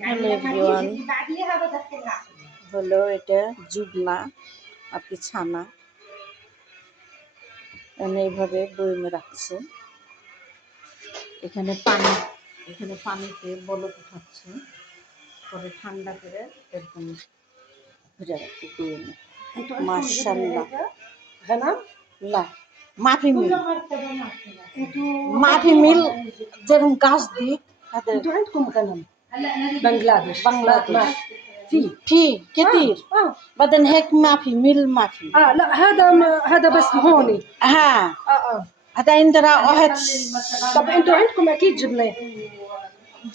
Hello everyone, হলো এটা জুবনা আর কি ছানা এইভাবে বয়মে রাখছে। এখানে পানিতে বলক উঠাচ্ছে, পরে ঠান্ডা করে এরকম ভেজে রাখছে বয়মে। মাশাআল্লাহ লা মাফি মিল যেরকম গাছ দিক بنغلاديش في كثير بعدين هيك ما في لا هذا بس هوني ها هذا عندنا واحد. طب انتوا عندكم اكيد جبناه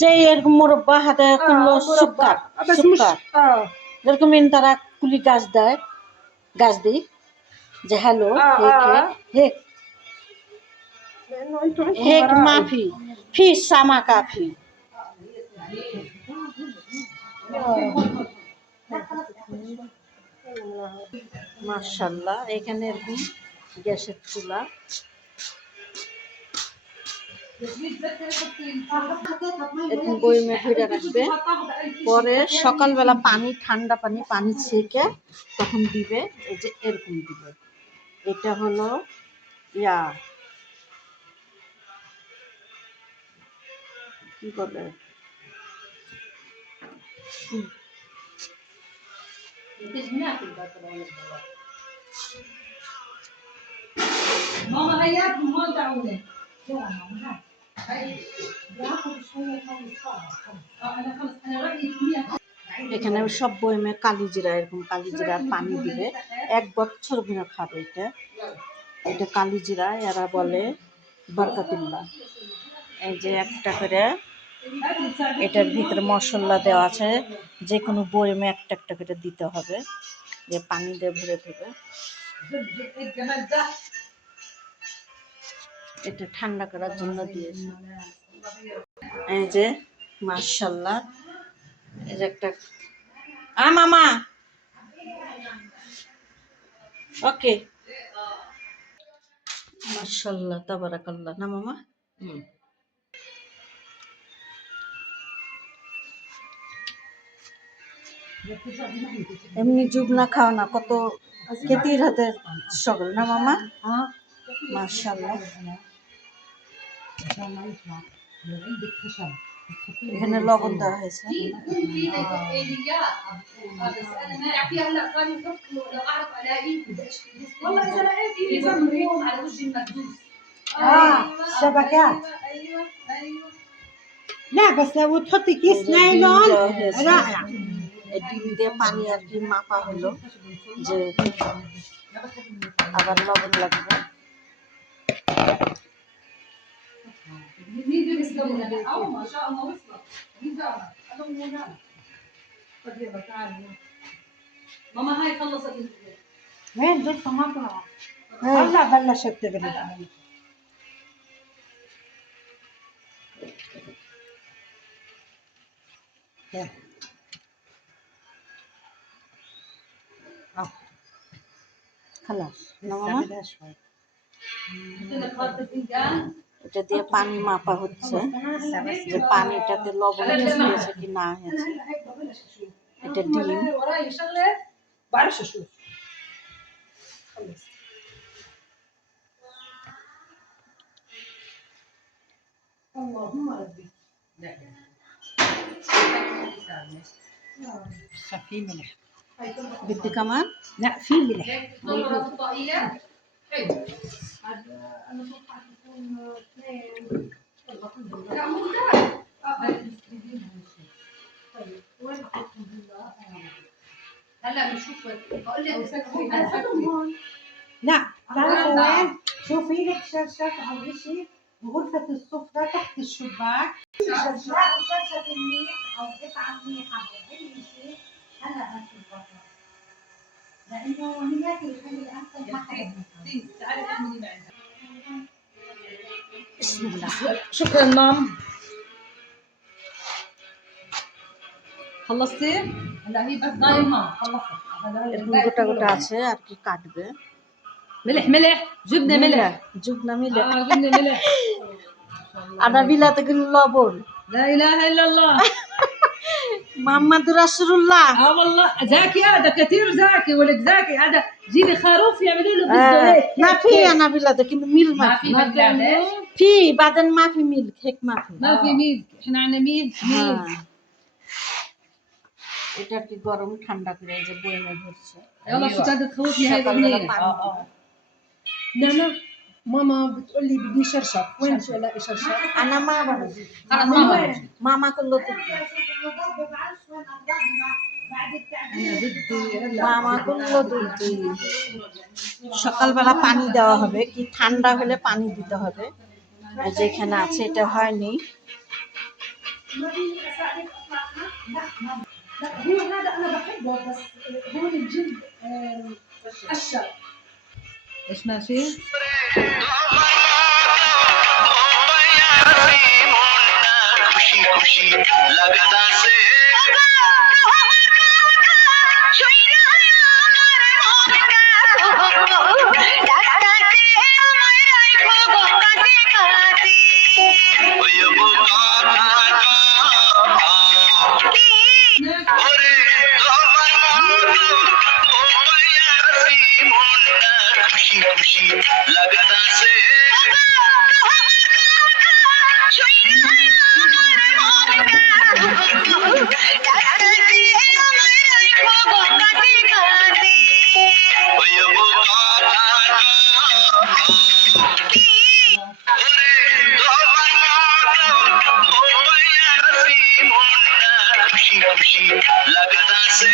زي المربى هذا كله سكر بس مش যেরকম তারা কুলি গাছ দেয়, গাছ দিই যে হ্যালো هيك لانه انتوا عندكم هيك ما في سمكة في মাশাআল্লাহ। এখানে এরকম গ্যাসের চুলা, এরকম বয়মে ধরে রাখবে। পরে সকালবেলা ঠান্ডা পানি ছেঁকে তখন দিবে। এই যে এরকম দিবে। এটা হলো কি বলে এখানে সব বয়মে কালিজিরা, এরকম কালিজিরার পানি দিবে। 1 বছর ধরে খাবে এটা কালিজিরা, এরা বলে বরকতুল্লাহ। এই যে একটা করে এটার ভিতরে মশলা দেওয়া আছে, যে কোনো বয়মে একটা একটা করে দিতে হবে। যে পানি দিয়ে ভরে দেবে। এটা ঠান্ডা করার জন্য দিয়েছে। এই যে মাশাআল্লাহ, এই যে একটা মামা ওকে মাশাআল্লাহ তাবারাকাল্লাহ না মামা। এমনি জুবনা খাও না, কত খেতির হাতে সকল না মামা। মাশাআল্লাহ। এখানে লবণ দেওয়া হয়েছে। لا بس لو تحطي كيس نايلون رائع. ডিম দিয়ে পানি আর কি মাপা হলো, যে আবার লবণ লাগবে। ماما هاي خلصت وين زلفة ما طلعت هلا بلشت تغلي. খালাস না মামা। এটা দিয়ে পানি মাপা হচ্ছে, যে পানিটাতে লবণ হয়েছে কি না হয়েছে। এটা ডিম। في ملح بدي كمان؟ لا في ملح هلا بنشوف بقول لك لا تعرفوا وين شوفي لك شرشف او شيء بغرفة السفرة تحت الشباك شرشف وشرشف منيح او قطعة منيحة اي شيء هلا بس البطل لانه هناك الحل الاحسن ما حدا تعالي اعملي معي. بسم الله. شكرا مام. خلصتي؟ هلا هي بس ضايمة خلصت. এরকম গোটা গোটা আছে আর কি কাটবে। ملح جبنة ملح جبنة ملح جبنة ملح আনা বিলাতে গেলে লবণ لا اله الا الله. মোহাম্মদ রাসূলুল্লাহ اه والله ذكي، هذا كثير ذكي، ولك ذكي هذا. جيبي خروف يعملوا له بده هيك না هيك ফি هيك. আনা বিলাতে কিন্তু মিল ما মাফি في بنجلاديش، ফি বাদেন মাফি মিল হেক মাফি ما في ميل، احنا عندنا ميل হ্যাঁ ميل. এটা কি গরম ঠান্ডা করে এই যে বইনে ধরছে يلا شو بدك تخوفني هاي সকালবেলা الاغنيه؟ পানি দিবে। نانا ماما بتقول لي بدي شرشف، وين شو الاقي شرشف؟ আনা মা বাবা خلص মামা ماما. মামা করলো তো انا بدي هلا মামা করলো দুধ সকালবেলা পানি দেওয়া হবে কি ঠান্ডা হলে পানি দিতে হবে আর যেখানে আছে এটা হয়নি لا هو هذا انا بحبه، بس هون الجلد قشر. ايش ماشي؟ খুশি খুশি লাগাতাছে ওরে তোমার খুশি খুশি লাগাতাছে খুশি খুশি লাগাতাছে